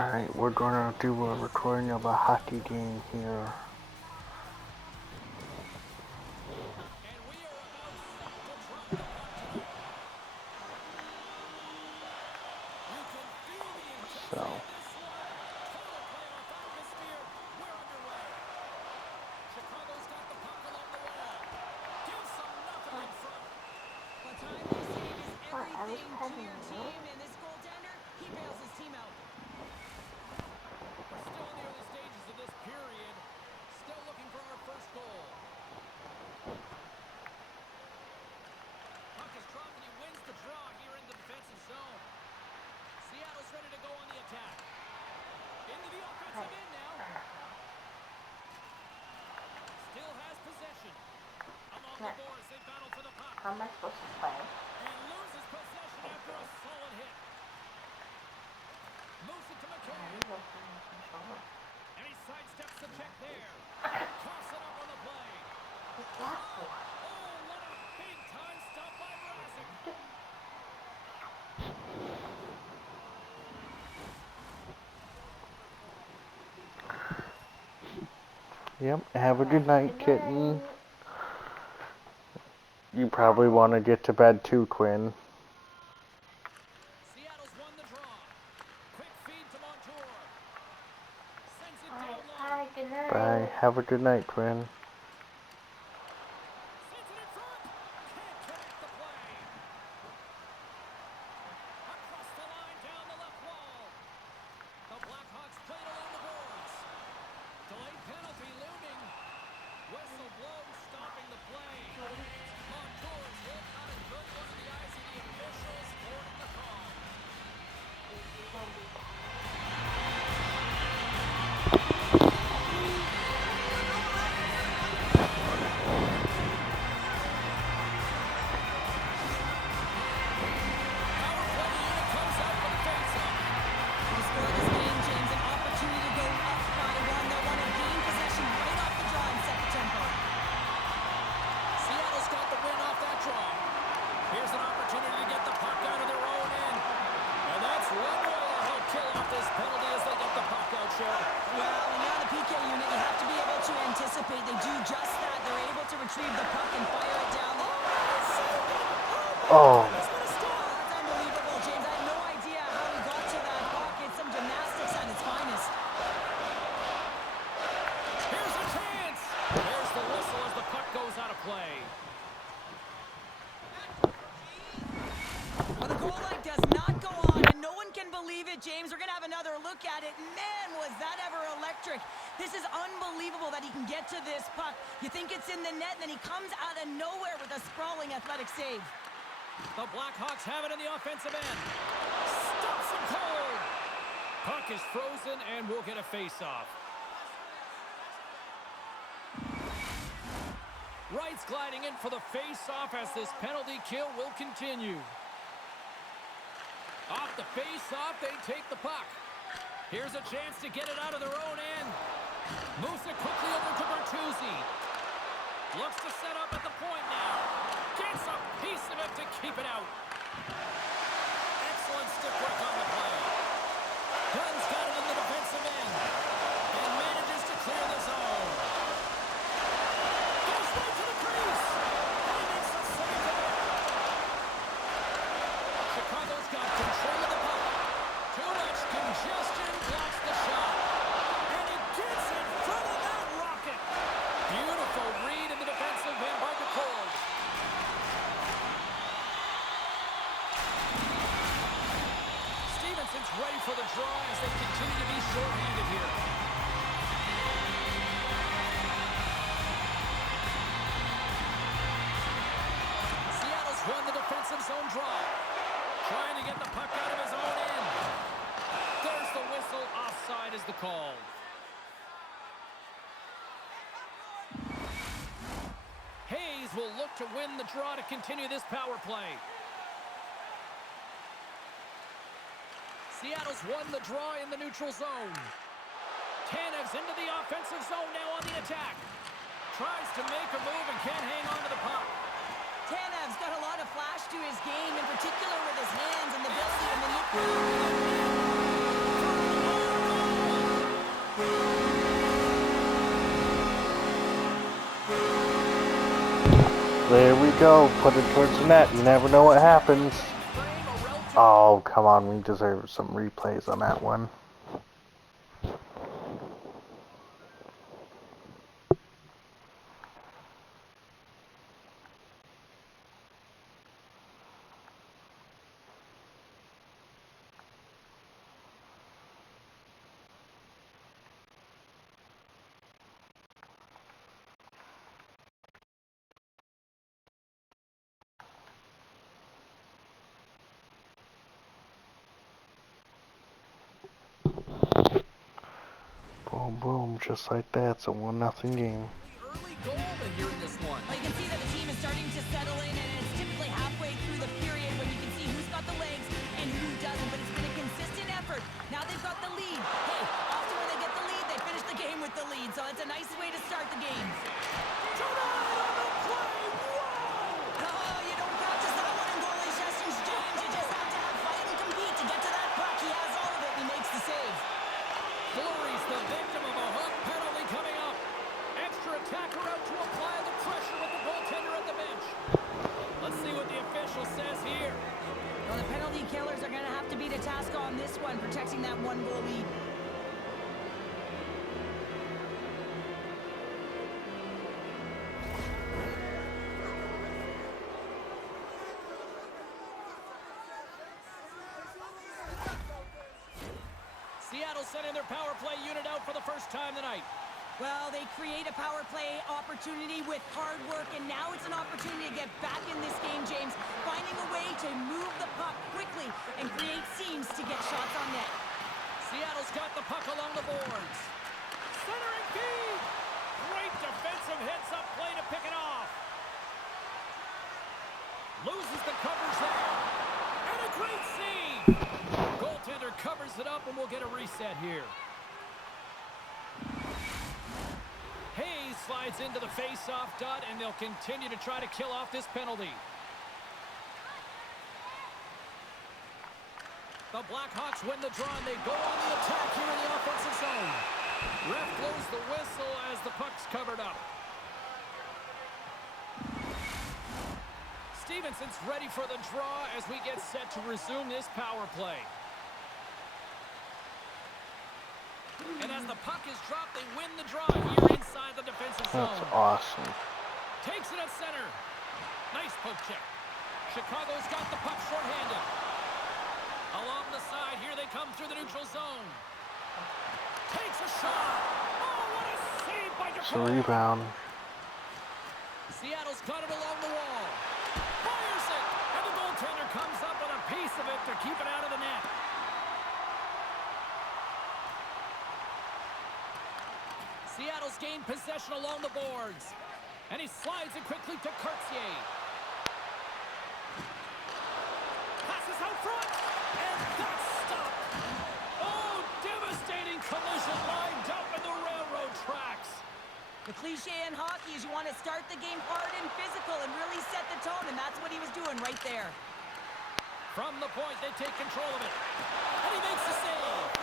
Alright, we're gonna do a recording of a hockey game here. So. How am I supposed to play? And loses possession after a solid hit. Moves it to McCann. And he sidesteps the check there. Toss it up on the play. What's that for? Oh, what a big time stop by Mrazek. Yep, have a good night, kitten. You probably want to get to bed too, Quinn. Seattle's won the draw. Quick feed to Montour. Sends it down low. Bye, good night. Bye. Have a good night, Quinn. Sends it in front. Can't connect the play. Across the line, down the left wall. The Blackhawks played along the boards. Delayed penalty looming. Whistle blows, stopping the play. Montour's hit on a good one in the eyes of the officials, thwarting the call. Power play unit comes out for the face-off. The score of this game, James, an opportunity to go up by one. They'll want to gain possession right off the draw and set the tempo. Seattle's got the win off that draw. Here's an opportunity to get the puck out of their own end. And that's one way to help kill off this penalty as they get the puck out, Sherry. Well, when you're on the PK unit, you have to be able to anticipate. They do just that. They're able to retrieve the puck and fire it down the... Oh. That's unbelievable, James. I have no idea how he got to that puck. It's some gymnastics at its finest. Here's a chance. There's the whistle as the puck goes out of play. Well, the goal line does not go on, and no one can believe it, James. We're going to have another look at it. Man, was that ever electric. This is unbelievable that he can get to this puck. You think it's in the net, and then he comes out of nowhere with a sprawling athletic save. The Blackhawks have it in the offensive end. Stops him cold. Puck is frozen, and we'll get a face-off. Wright's gliding in for the face-off as this penalty kill will continue. Off the face-off, they take the puck. Here's a chance to get it out of their own end. Moves it quickly over to Bertuzzi. Looks to set up at the point now. Gets a piece of it to keep it out. Excellent stick work on the play. Dunn's got it in the defensive end. And manages to clear the zone. Goes right to the crease. And he makes the save there. Chicago's got control of the puck. Too much congestion blocks the shot. And he gets in front of that rocket. Beautiful read in the defensive end by McCord. Stevenson's ready for the draw as they continue to be short-handed here. Seattle's won the defensive zone draw. Trying to get the puck out of his own end. There's the whistle. Offside is the call. Hayes will look to win the draw to continue this power play. Seattle's won the draw in the neutral zone. Tanev's into the offensive zone now on the attack. Tries to make a move and can't hang on to the puck. Tanev's got a lot of flash to his game, in particular with his hands and the ability to manipulate. go. Put it towards the net. You never know what happens. Frame a relative. Oh, come on. We deserve some replays on that one. Boom, boom. Just like that. It's a 1-0 game. The early goal here in this one. Well, you can see that the team is starting to settle in, and it's typically halfway through the period when you can see who's got the legs and who doesn't, but it's been a consistent effort. Now they've got the lead. Hey, often when they get the lead, they finish the game with the lead, so it's a nice way to start the game. Oh, you don't practice that one in goalie Chester's James. You just have to have fight and compete to get to that puck. He has all of it, and he makes the save. Fleury's the victim of a hook penalty coming up. Extra attacker out to apply the pressure with the goaltender at the bench. Let's see what the official says here. Well, the penalty killers are going to have to beat a task on this one, protecting that one-goal lead. Seattle sending their power play unit out for the first time tonight. Well, they create a power play opportunity with hard work, and now it's an opportunity to get back in this game, James, finding a way to move the puck quickly and create seams to get shots on net. Seattle's got the puck along the boards. Centering feed. Great defensive heads-up play to pick it off. Loses the coverage there. And a great save. Goaltender covers it up, and we'll get a reset here. Hayes slides into the face-off dot, and they'll continue to try to kill off this penalty. The Blackhawks win the draw, and they go on the attack here in the offensive zone. Ref blows the whistle as the puck's covered up. Stevenson's ready for the draw as we get set to resume this power play. And as the puck is dropped, they win the draw here inside the defensive zone. That's awesome. Takes it at center. Nice poke check. Chicago's got the puck shorthanded. Along the side, here they come through the neutral zone. Takes a shot. Oh, what a save by It's a Japan. rebound. Seattle's got it along the wall. Fires it. And the goaltender comes up with a piece of it to keep it out of the net. Seattle's gained possession along the boards. And he slides it quickly to Cartier. Passes out front. And that's stopped. Oh, devastating collision lined up in the railroad tracks. The cliche in hockey is you want to start the game hard and physical and really set the tone, and that's what he was doing right there. From the point, they take control of it. And he makes the save.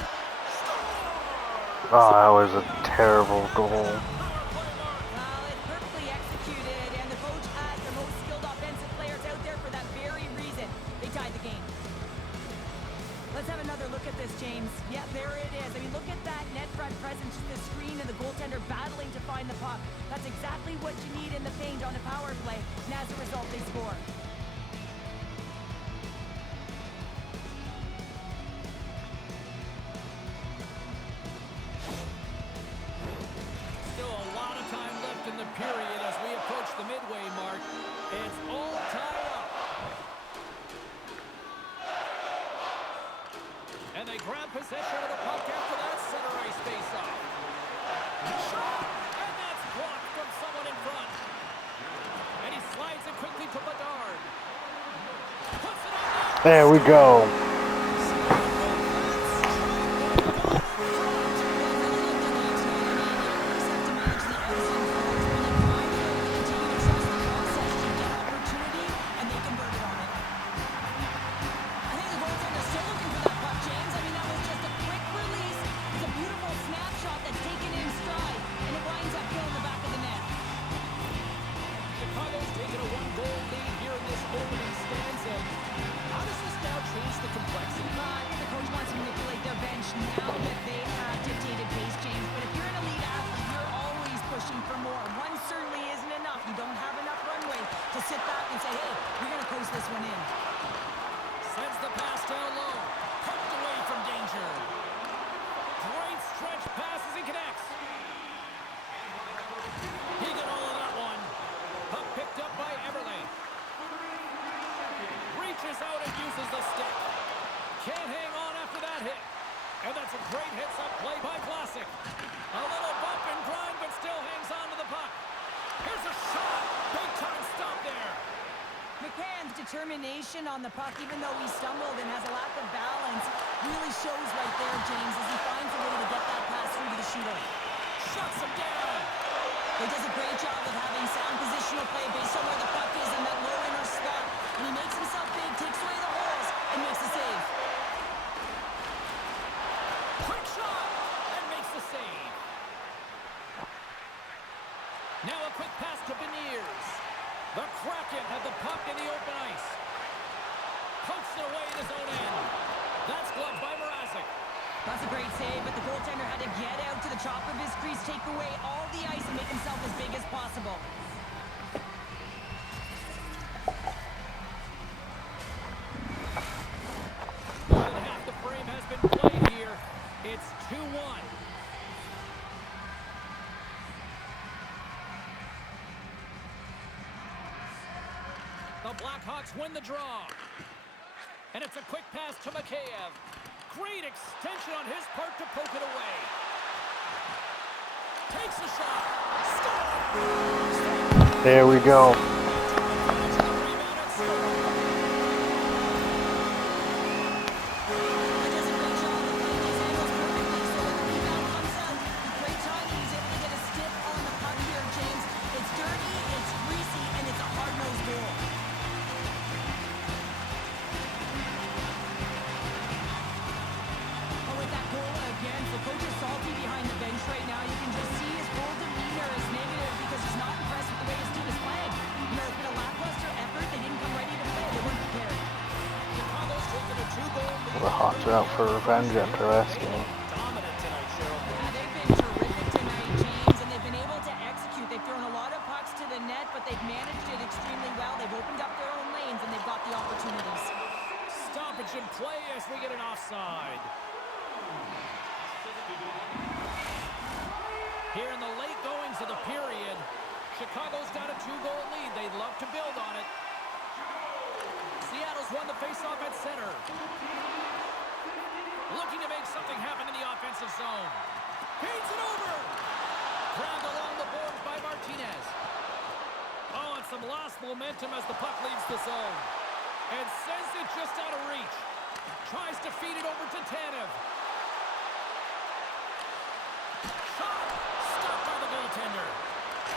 Oh, that was a terrible goal. Well, it's perfectly executed, and the coach had the most skilled offensive players out there for that very reason. They tied the game. Let's have another look at this, James. Yeah, there it is. I mean, look at that net front presence, the screen, and the goaltender battling to find the puck. That's exactly what you need in the paint on a power play, and as a result, they score. Still a lot of time left in the period as we approach the midway mark. It's all tied up. And they grab possession of the puck after that center ice face-off. Shot! And that's blocked from someone in front. And he slides it quickly to Bedard. Puts it on the... There we go. Chicago's taken a one-goal lead great hits-up play by Vlasic. A little bump and grind, but still hangs on to the puck. Here's a shot. Big time stop there. McCann's determination on the puck, even though he stumbled and has a lack of balance, really shows right there, James, as he finds a way to get that pass through to the shooter. Shuts him down. He does a great job of having sound positional play based on where the puck is in that low inner spot. And he makes himself big, takes away the holes, and makes the save. Quick shot, and makes the save. Now a quick pass to Beniers. The Kraken have the puck in the open ice. Pokes it away in his own end. That's gloved by Mrazek. That's a great save, but the goaltender had to get out to the top of his crease, take away all the ice, and make himself as big as possible. More than half the frame has been played here. It's 2-1. The Blackhawks win the draw. And it's a quick pass to Mikheyev. Great extension on his part to poke it away. Takes a shot. There we go. The Hawks are out for revenge after last game. They've been terrific tonight, James, and they've been able to execute. They've thrown a lot of pucks to the net, but they've managed it extremely well. They've opened up their own lanes, and they've got the opportunities. Stoppage in play as we get an offside. Here in the late goings of the period, Chicago's got a 2-goal lead. They'd love to build on it. Seattle's won the faceoff at center. Looking to make something happen in the offensive zone. Feeds it over. Grabbed along the boards by Martinez. Oh, and some lost momentum as the puck leaves the zone. And sends it just out of reach. Tries to feed it over to Tanev. Shot. Stopped by the goaltender.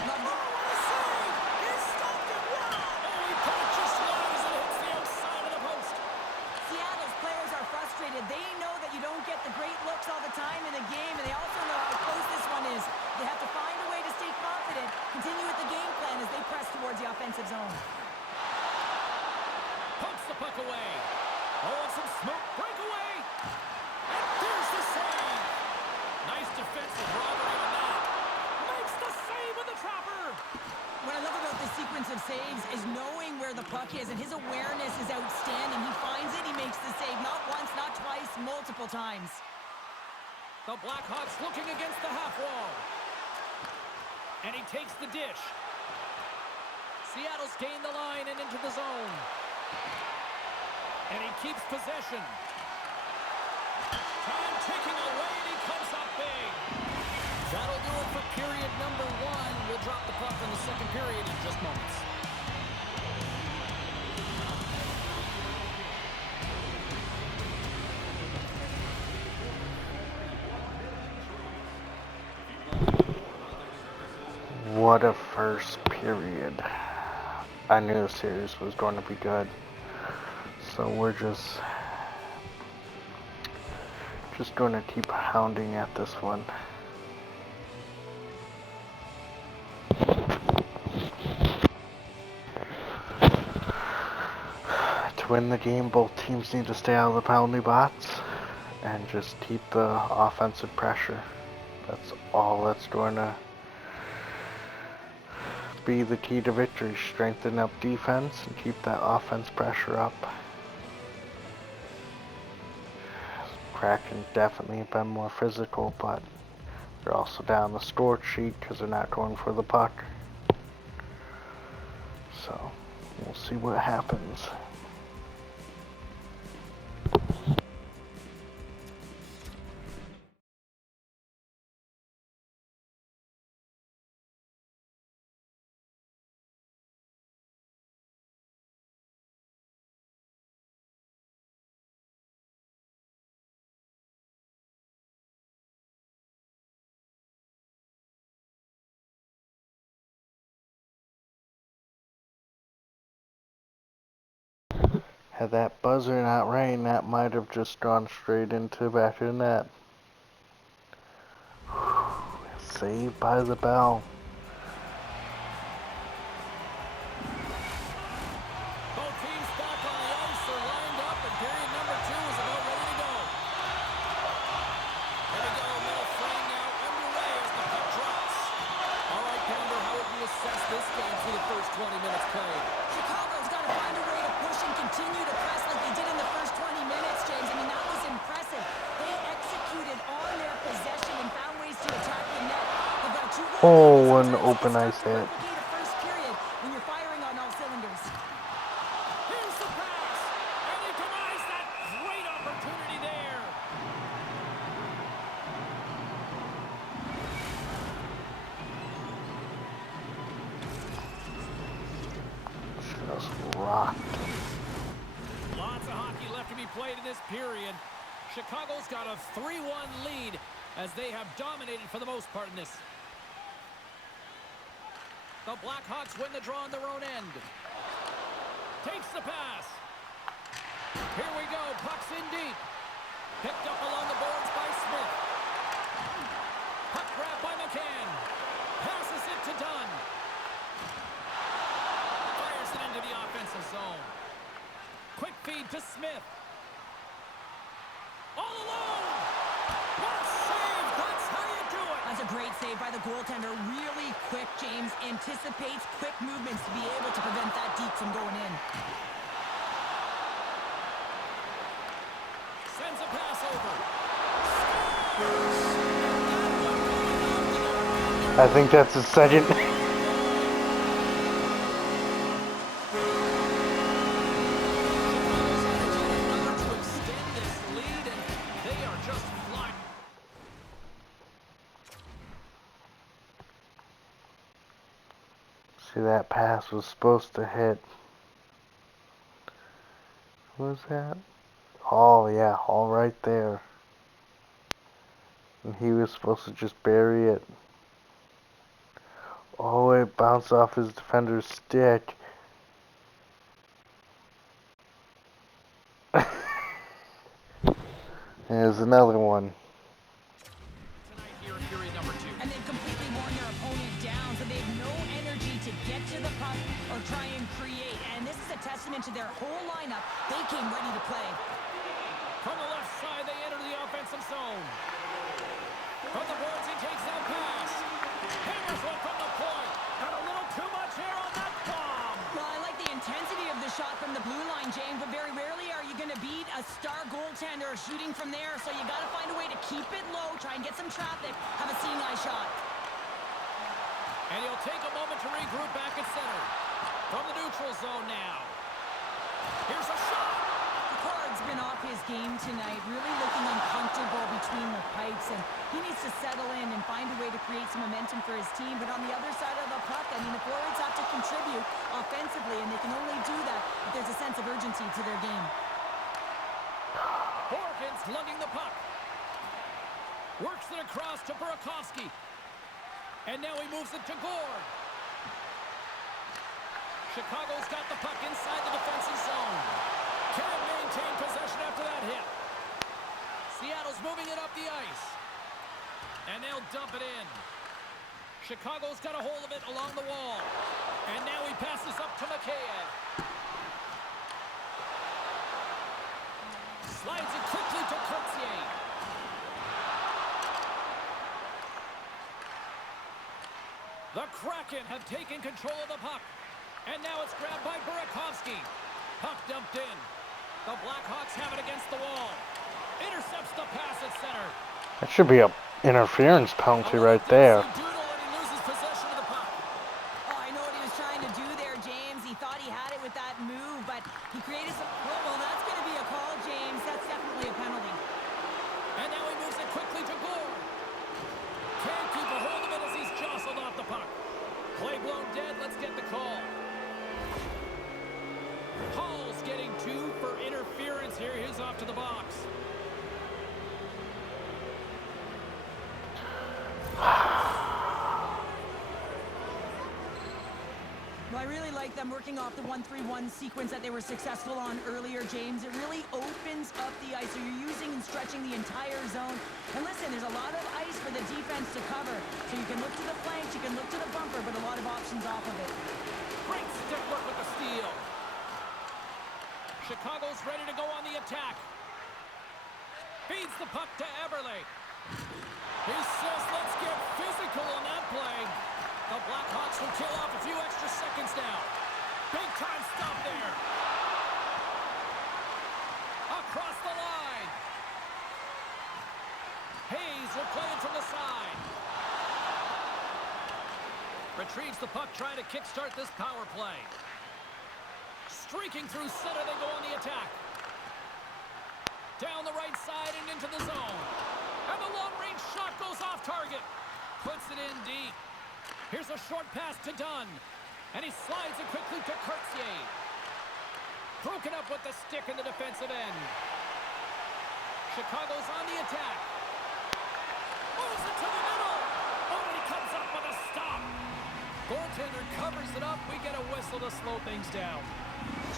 Number What a save! He stopped it well! Oh, he put it just wide as it hits the outside of the post. Seattle's players are frustrated. They know that you don't get the great looks all the time in the game, and they also know how close this one is. They have to find a way to stay confident, continue with the game plan as they press towards the offensive zone. Pokes the puck away. Oh, and some smoke breakaway. And there's the save. Nice defensive robbery on that. Makes the save with the trapper. What I love about this sequence of saves is knowing where the puck is, and his awareness is outstanding. He finds it, he makes the save, not once, not twice, multiple times. The Blackhawks looking against the half wall. And he takes the dish. Seattle's gained the line and into the zone. And he keeps possession. Time ticking away, and he comes up big. That'll do it for period number 1. We'll drop the puck in the second period in just moments. What a first period. I knew the series was going to be good. So we're just going to keep hounding at this one. To win the game, both teams need to stay out of the penalty box and just keep the offensive pressure. That's all that's going to be the key to victory. Strengthen up defense and keep that offense pressure up. Kraken definitely have been more physical, but they're also down the score sheet because they're not going for the puck. So we'll see what happens. Had that buzzer not rang, that might have just gone straight into the back of the net. Saved by the bell. Both teams back on the ice are lined up, and period number 2 is about ready to go. Here we go, middle frame now underway as the puck drops. All right, Pounder, how would you assess this game through the first 20 minutes played? Chicago's got to find a way to push and continue to press like they did in the first 20 minutes, James. I mean, that was impressive. They executed on their possession and found ways to attack the net. They've got 2 goals. Oh, an Sometimes open it's ice tough to hit. replicate a first period when you're firing on all cylinders. Here's the pass, and he denies that great opportunity there. Just rocked. Lots of hockey left to be played in this period. Chicago's got a 3-1 lead as they have dominated for the most part in this. The Blackhawks win the draw on their own end. Takes the pass. Here we go. Puck's in deep. Picked up along the boards by Smith. Puck grabbed by McCann. Passes it to Dunn. Fires it into the offensive zone. Quick feed to Smith. All alone. What a save. That's how you do it. That's a great save by the goaltender. Really quick, James. Anticipates quick movements to be able to prevent that deep from going in. Sends a pass over. I think that's his second. To extend this lead, and they are just flying. See, that pass was supposed to hit. What was that? Oh, yeah, all right there. And he was supposed to just bury it. Oh, it bounced off his defender's stick. There's another one. Tonight here in period number 2. And they've completely worn their opponent down, so they have no energy to get to the puck or try and create. And this is a testament to their whole lineup. They came ready to play. From the left side, they enter the offensive zone. From the boards, he takes that pass. Hammers one from the point. Got a little too much here on that bomb. Well, I like the intensity of the shot from the blue line, James, but very rarely are you going to beat a star goaltender shooting from there, so you got to find a way to keep it low, try and get some traffic, have a seeing eye shot. And he'll take a moment to regroup back at center. From the neutral zone now. Here's a shot. Picard's been off his game tonight, really looking uncomfortable between the pipes, and he needs to settle in and find a way to create some momentum for his team. But on the other side of the puck, I mean, the forwards have to contribute offensively, and they can only do that if there's a sense of urgency to their game. Horkins lugging the puck. Works it across to Burakovsky. And now he moves it to Gord. Chicago's got the puck inside the defensive zone. Can't maintain possession after that hit. Seattle's moving it up the ice. And they'll dump it in. Chicago's got a hold of it along the wall. And now he passes up to McKayev. Slides it quickly to Courtier. The Kraken have taken control of the puck. And now it's grabbed by Burakovsky. Puck dumped in. The Blackhawks have it against the wall. Intercepts the pass at center. That should be a interference penalty right there. Doodle, and he loses possession of the puck. Oh, I know what he was trying to do there, James. He thought he had it with that move, but he created some... Well, that's going to be a call, James. That's definitely a penalty. And now he moves it quickly to Gord. Can't keep a hold of it as he's jostled off the puck. Play blown dead. Let's get the call. Hall's getting 2 for interference here. He's off to the box. Well, I really like them working off the 1-3-1 sequence that they were successful on earlier, James. It really opens up the ice, so you're using and stretching the entire zone. And listen, there's a lot of ice for the defense to cover. So you can look to the flanks, you can look to the bumper, but a lot of options off of it. Great stick work with the steal. Chicago's ready to go on the attack. Feeds the puck to Eberle. He says, let's get physical on that play. The Blackhawks will kill off a few extra seconds now. Big time stop there. Across the line. Hayes will play it from the side. Retrieves the puck, trying to kickstart this power play. Streaking through center, they go on the attack. Down the right side and into the zone. And the long-range shot goes off target. Puts it in deep. Here's a short pass to Dunn. And he slides it quickly to Courtier. Broken up with the stick in the defensive end. Chicago's on the attack. Moves it to the middle. Oh, and he comes up with a stop. Goaltender covers it up. We get a whistle to slow things down.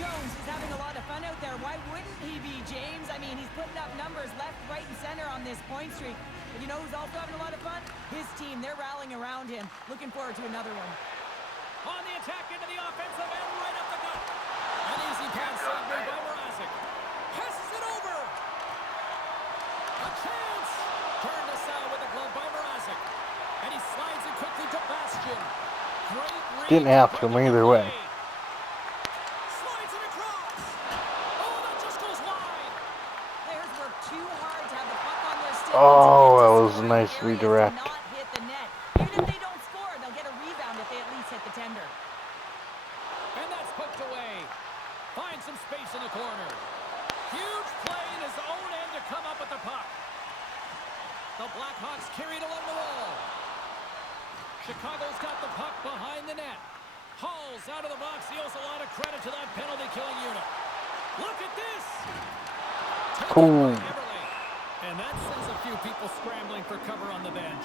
Jones is having a lot of fun out there. Why wouldn't he be, James? I mean, he's putting up numbers left, right, and center on this point streak. But you know who's also having a lot of fun? His team. They're rallying around him. Looking forward to another one. On the attack into the offensive end, right up the gut. An easy pass saved by Mrazek. Passes it over. A chance. Turned aside with a glove by Mrazek. And he slides it quickly to Bastian. Great read. Didn't have to either way. Slides it across. Oh, that just goes wide. Players work too hard to have the puck on their stick. Oh, that was a nice redirect. Not hit the net. Even if they don't score, they'll get a rebound if they at least hit the tender. And that's poked away. Finds some space in the corner. Huge play in his own end to come up with the puck. The Blackhawks carry it along the wall. Chicago's got the puck behind the net. Hall's out of the box. He owes a lot of credit to that penalty-killing unit. Look at this. Cool. And that sends a few people scrambling for cover on the bench.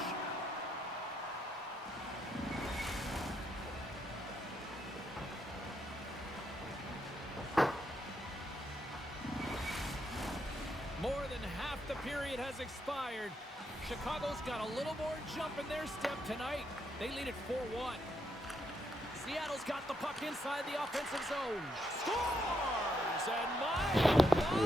More than half the period has expired. Chicago's got a little more jump in their step tonight. They lead at 4-1. Seattle's got the puck inside the offensive zone. Scores! And my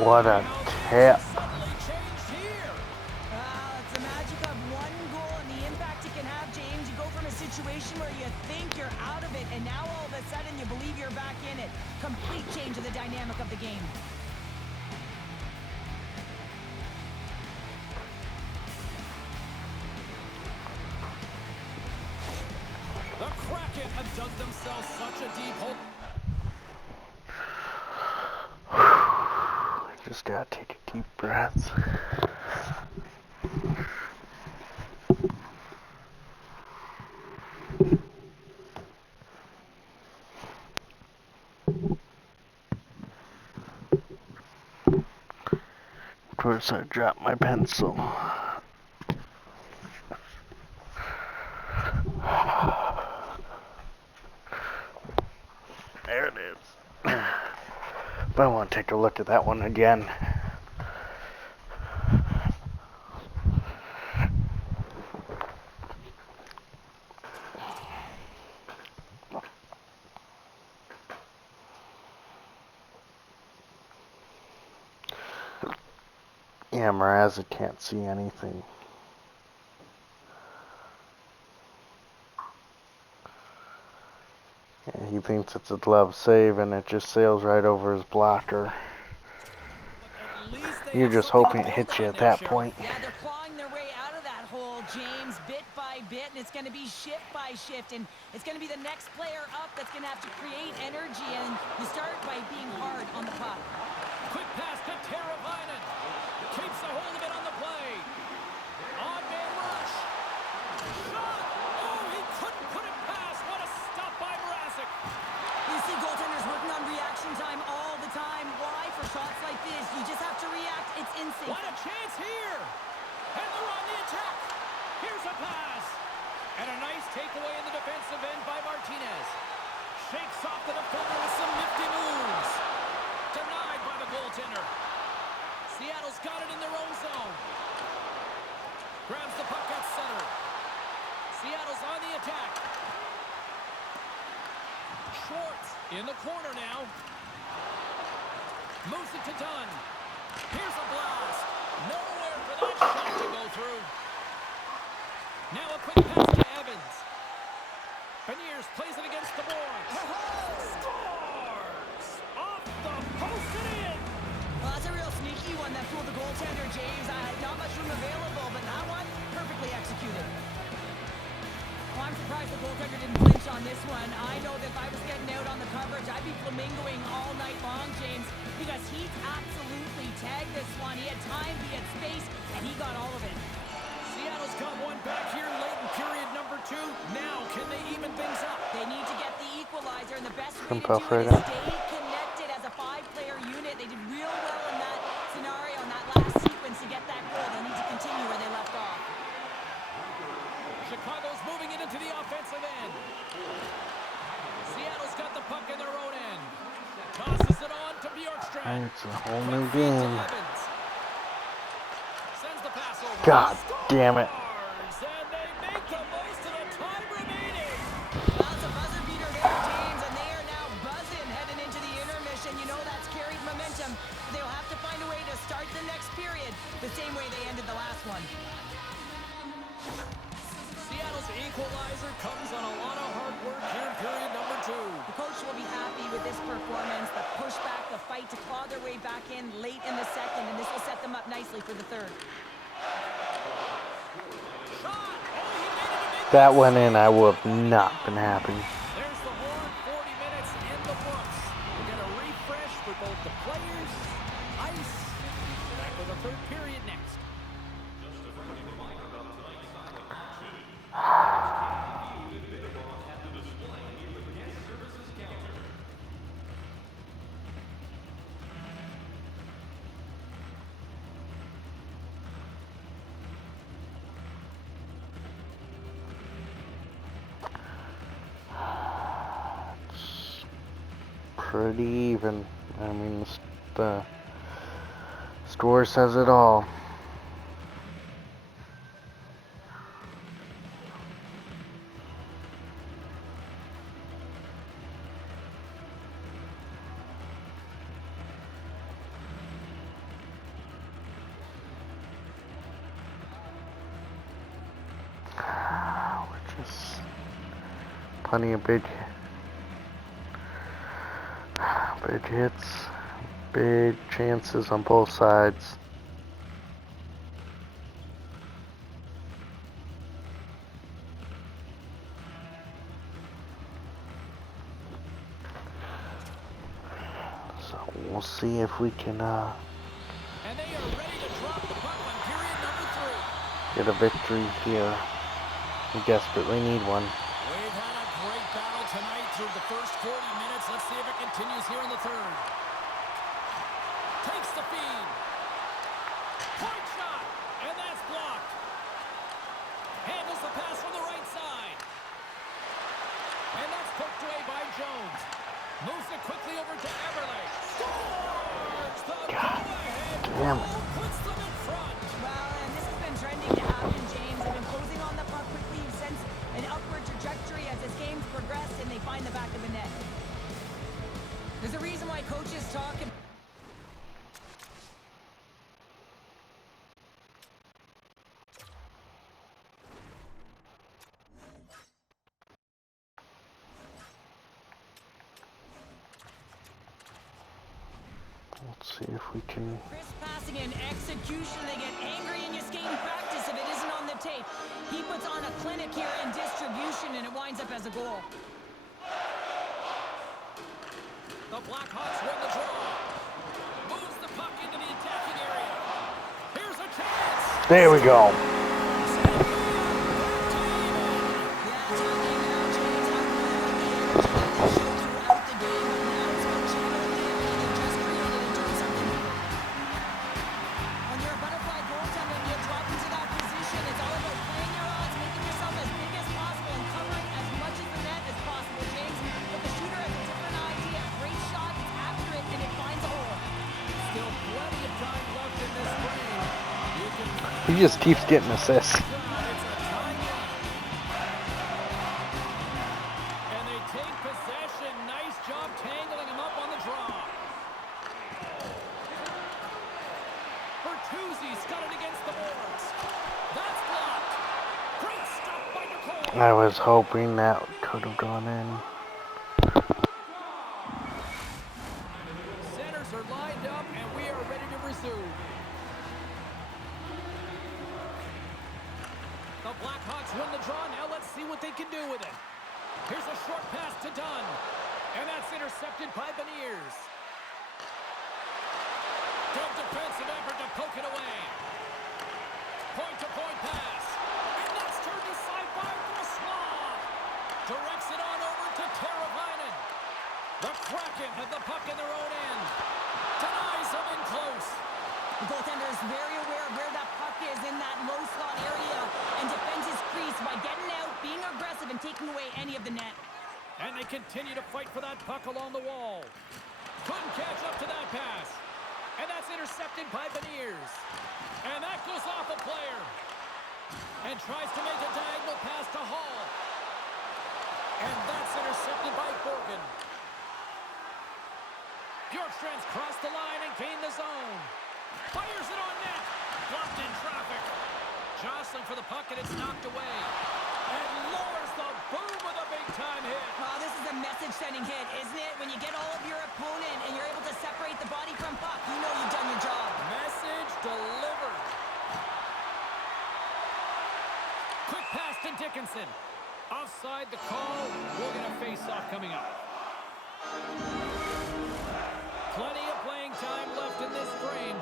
What a tap. suddenly changed here. It's the magic of one goal and the impact it can have, James. You go from a situation where you think you're out of it, and now all of a sudden you believe you're back in it. Complete change of the dynamic of the game. The Kraken have dug themselves such a deep hole. Just gotta take a deep breath. Of course, I dropped my pencil. There it is. But I want to take a look at that one again. Yeah, Mrazek can't see anything. Yeah, he thinks it's a glove save and it just sails right over his blocker. You're just hoping it hits you at that point. Yeah, they're clawing their way out of that hole, James, bit by bit, and it's going to be shift by shift, and it's going to be the next player up that's going to have to create energy, and you start by being hard on the puck. Quick pass to Teravainen. Keeps a hold of it on the play. On man rush. Shot. Oh, he couldn't put it past. What a stop by Mrazek. You see goaltenders working on reaction time all the time. Why? For shots like this, you just have to react. It's instinct. What a chance here. And they're on the attack. Here's a pass. And a nice takeaway in the defensive end by Martinez. Shakes off the defender with some nifty moves. Denied by the goaltender. Seattle's got it in their own zone. Grabs the puck at center. Seattle's on the attack. Schwartz in the corner now. Moves it to Dunn. Here's a blast. Nowhere for that shot to go through. Now a quick pass to Evans. Beniers plays it against the boards. Scores! Off the post and in. Well, that's a real sneaky one that fooled the goaltender, James. Not much room available, but that one, perfectly executed. Well, I'm surprised the goaltender didn't flinch on this one. I know that if I was getting out on the coverage, I'd be flamingoing all night long, James, because he absolutely tagged this one. He had time, he had space, and he got all of it. Seattle's got one back here late in period number 2. Now, can they even things up? They need to get the equalizer, and the best way to do Puff it right is in. stay connected as a 5-player unit. They did real well in that scenario, in that last sequence to get that goal. They need to continue where they left off. Chicago's moving it into the offensive end. Seattle's got the puck in their own end. Tosses it on to Bjorkstrand. It's a whole new game. Sends the pass over. God damn it. Scores, and they make the most of the time remaining. Well, it's a buzzer beater there, James, and they are now buzzing heading into the intermission. You know that's carried momentum. They'll have to find a way to start the next period the same way they ended the last one. Seattle's equalizer comes on a lot of hard work here in period number 2. The coach will be happy with this performance, the pushback, the fight to claw their way back in late in the second, and this will set them up nicely for the third. Shot! Oh, he made it a big That went in, I would have not been happy. There's the horn, 40 minutes in the books. We're going to refresh for both the players, ice, back with the third period next. Pretty even. I mean, the score says it all. Which is plenty of big hits, big chances on both sides. So we'll see if we can And they are ready to drop the puck on period number 3. get a victory here. We desperately need one. We've had a great battle tonight through the first 40 minutes. Let's see if it continues here in the third. Takes the feed. Point shot. And that's blocked. Handles the pass from the right side. And that's poked away by Jones. Moves it quickly over to Eberle. Scores! The go-ahead damn it. goal puts them in front. Well, and this has been trending to happen, James. They've been closing on the puck quickly. You sense an upward trajectory as this game's progressed, and they find the back of the net. There's a reason why coaches talk. Let's see if we can. Crisp passing and execution. They get angry in your skating practice if it isn't on the tape. He puts on a clinic here in distribution, and it winds up as a goal. The Blackhawks win the draw. Moves the puck into the attacking area. Here's a chance. There we go. He just keeps getting assists. It's a tie game. And they take possession. Nice job tangling him up on the draw. Bertuzzi's got it against the boards. That's blocked. Great stop by Nicole. I was hoping that could have gone in. Centers are lined up, and we are ready to resume. The Blackhawks win the draw. Now let's see what they can do with it. Here's a short pass to Dunn. And that's intercepted by Beniers. Good defensive effort to poke it away. Point-to-point pass. And that's turned aside by Brossoit. Directs it on over to Teravainen. The Kraken have the puck in their own end. Denies him in close. The goaltender is very aware of where that puck is in that low slot area and defends his crease by getting out, being aggressive, and taking away any of the net. And they continue to fight for that puck along the wall. Couldn't catch up to that pass. And that's intercepted by Beniers. And that goes off a player. And tries to make a diagonal pass to Hall. And that's intercepted by Borgen. Bjorkstrand's crossed the line and gained the zone. Fires it on net. Blocked in traffic. Jostling for the puck, and it's knocked away. And lowers the boom with a big-time hit. Oh, this is a message-sending hit, isn't it? When you get all of your opponent and you're able to separate the body from puck, you know you've done your job. Message delivered. Quick pass to Dickinson. Offside the call. We'll get a face-off coming up. Plenty of playing time left in this frame.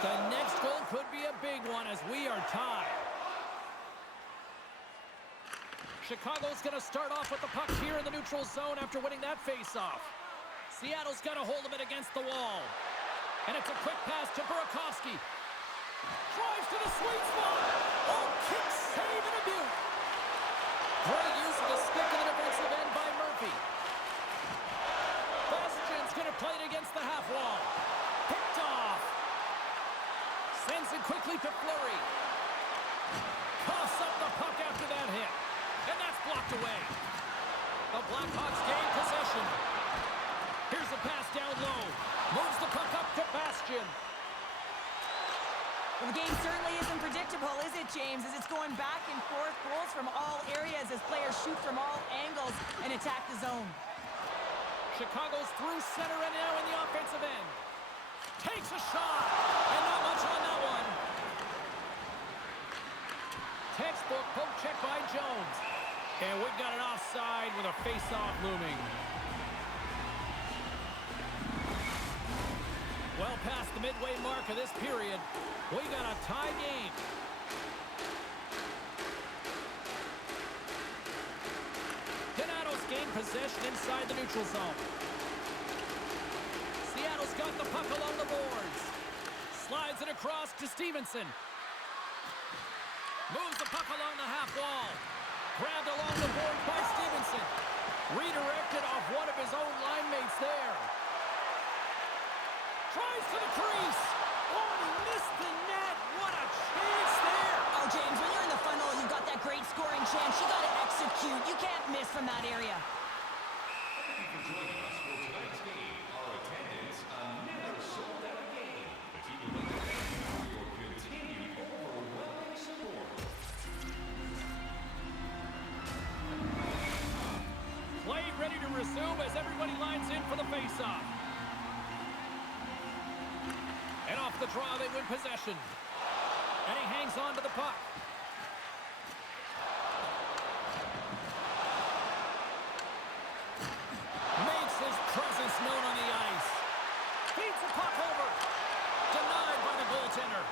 The next goal could be a big one as we are tied. Chicago's going to start off with the puck here in the neutral zone after winning that face-off. Seattle's got a hold of it against the wall. And it's a quick pass to Burakovsky. Drives to the sweet spot. Oh, kick save and a beaut. Great use of the stick in the defensive end by Murphy. Bastian's going to play it against the half wall. Picked off. Sends it quickly to Fleury. Coughs up the puck after that hit. And that's blocked away. The Blackhawks gain possession. Here's a pass down low. Moves the puck up to Bastian. Well, the game certainly isn't predictable, is it, James? As it's going back and forth, goals from all areas as players shoot from all angles and attack the zone. Chicago's through center and now in the offensive end. Takes a shot. And not much on that one. Textbook poke check by Jones. And we've got an offside with a face-off looming. Well past the midway mark of this period, we got a tie game. Donato's gained possession inside the neutral zone. Seattle's got the puck along the boards. Slides it across to Stevenson. Moves the puck along the half wall. Grabbed along the board by Stevenson. Redirected off one of his own line mates there. Tries to the crease. Oh, he missed the net. What a chance there. Oh, James, when you're in the funnel, you've got that great scoring chance. You got to execute. You can't miss from that area. Thank you for joining us for tonight's game. Our attendance never sold out a game. The team would like to thank you for your continued overwhelming support. Play ready to resume as everybody lines in for the faceoff. And off the draw, they win possession. And he hangs on to the puck. Makes his presence known on the ice. Feeds the puck over. Denied by the goaltender.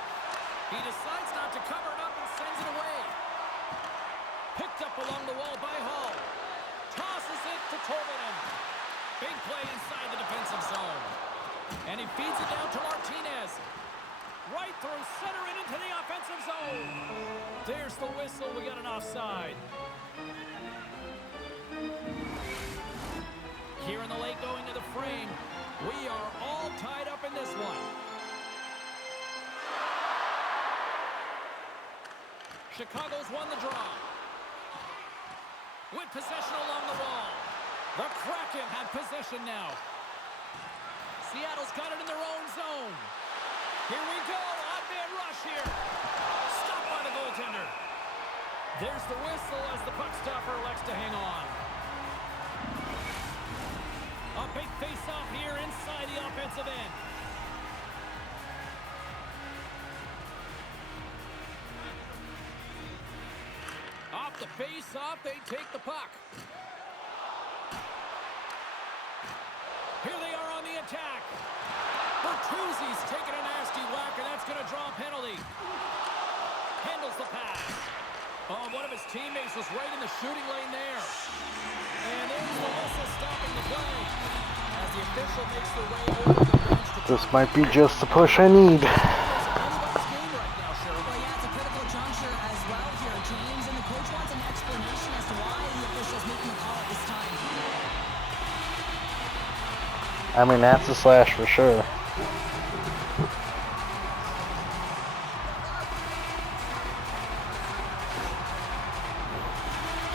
He decides not to cover it up and sends it away. Picked up along the wall by Hall. Tosses it to Tolvanen. Big play inside the defensive zone. And he feeds it down to Martinez. Right through center and into the offensive zone. There's the whistle. We got an offside. Here in the late going to the frame, we are all tied up in this one. Chicago's won the draw. With possession along the wall. The Kraken have possession now. Seattle's got it in their own zone. Here we go. Odd man rush here. Stopped by the goaltender. There's the whistle as the puck stopper elects to hang on. A big face-off here inside the offensive end. Off the face-off, they take the puck. Here they are on the attack. Bertuzzi's taking a nasty whack, and that's going to draw a penalty. Handles the pass. Oh, one of his teammates was right in the shooting lane there. And there's the whistle stopping the play. As the official makes their way over the bench to... This might be just the push I need. Well, yeah, it's a critical juncture as well here, James, and the coach wants an explanation as to why the official's making the call at this time. I mean, that's a slash for sure.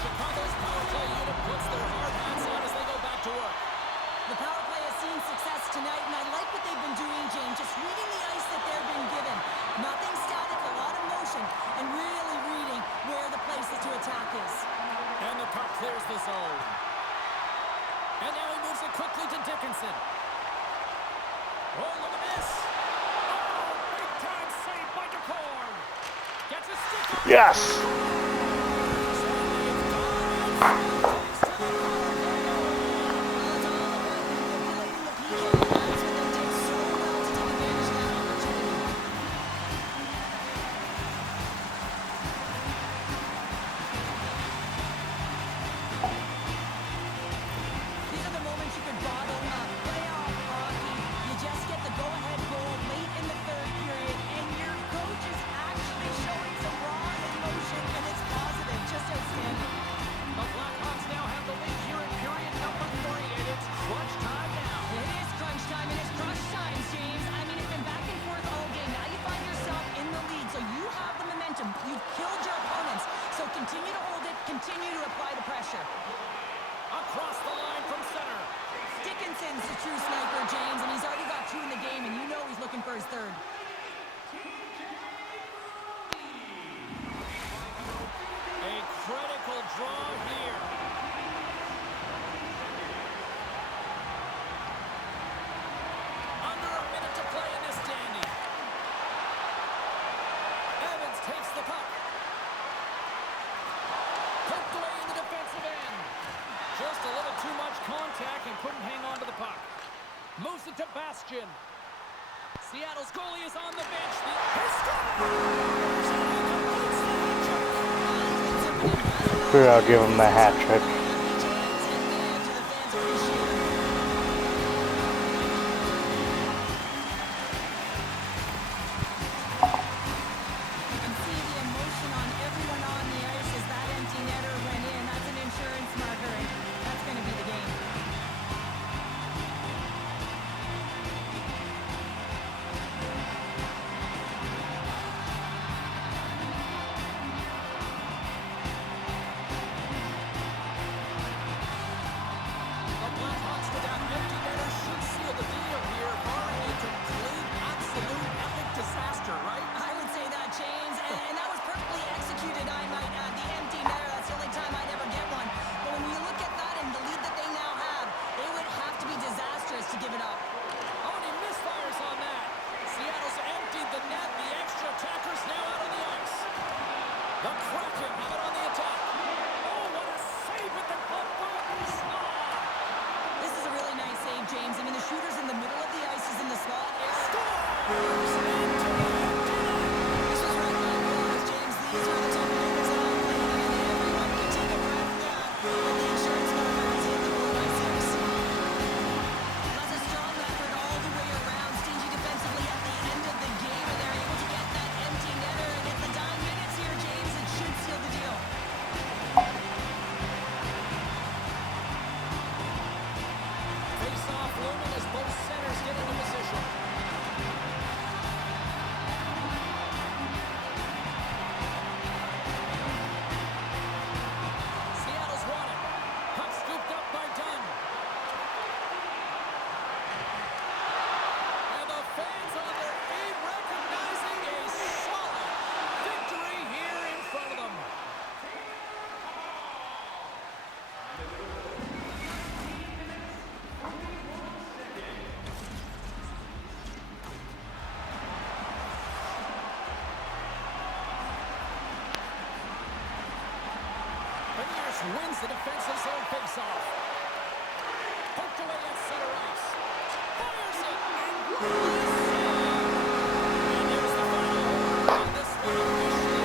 Chicago's power play unit puts their hard hats on as they go back to work. The power play has seen success tonight, and I like what they've been doing, James, just reading the ice that they're being given. Nothing static, a lot of motion, and really reading where the places to attack is. And the puck clears the zone. And now he moves it quickly to Dickinson. Oh, look at this. Oh, big time save by DeCorn. Gets a stick on. Yes! These are the moments you can bottle up. Playoff hockey. You just get the go-ahead goal late in the third period, and your coach is actually showing some raw emotion, and it's positive. Just outstanding. The Blackhawks now have the lead here in period number 3, and it's crunch time now. It is crunch time, and it's crush time, James. I mean, it's been back and forth all game. Now you find yourself in the lead, so you have the momentum. You've killed your opponents, so continue to hold it, continue to apply the pressure. Across the line from center. Dickinson's the true sniper, James, and he's already got 2 in the game, and you know he's looking for his third. A critical draw here. Under a minute to play in this dandy. Evans takes the puck. Poked away in the defensive end. Just a little too much contact and couldn't hang on to the puck. Moves it to Bastian. Seattle's goalie is on the bench. He scores! Here, I'll give him the hat trick. You can see the emotion on everyone on the ice as that empty netter went in. That's an insurance marker, and that's going to be the game. wins the defensive zone faceoff. Poked away at center ice. Fires it and releases. And there's the final home run. This one officially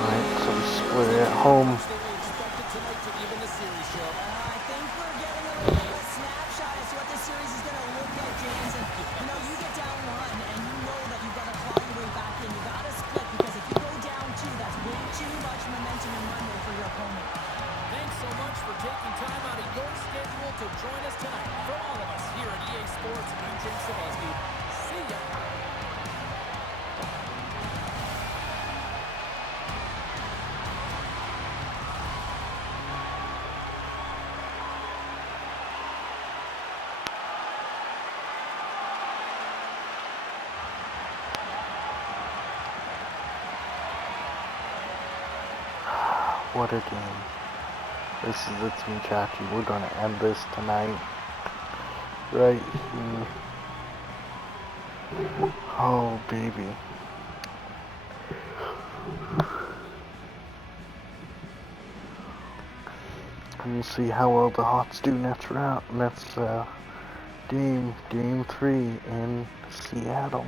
Alright, so we split it at home. expected tonight to even the series show. I think we're getting a little bit of a snapshot as to what this series is going to look like, James. And, you get down one, and you know that you've got to claw your way back in. You got to split, because if you go down two, that's way too much momentum in one way for your opponent. Thanks so much for taking time out of your schedule to join us tonight. From all of us here at EA Sports, I'm James Cebulski. See ya. What a game. This is the Team Chachi. We're gonna end this tonight. Right here. Oh, baby. And we'll see how well the Hawks do next round. Next game 3 in Seattle.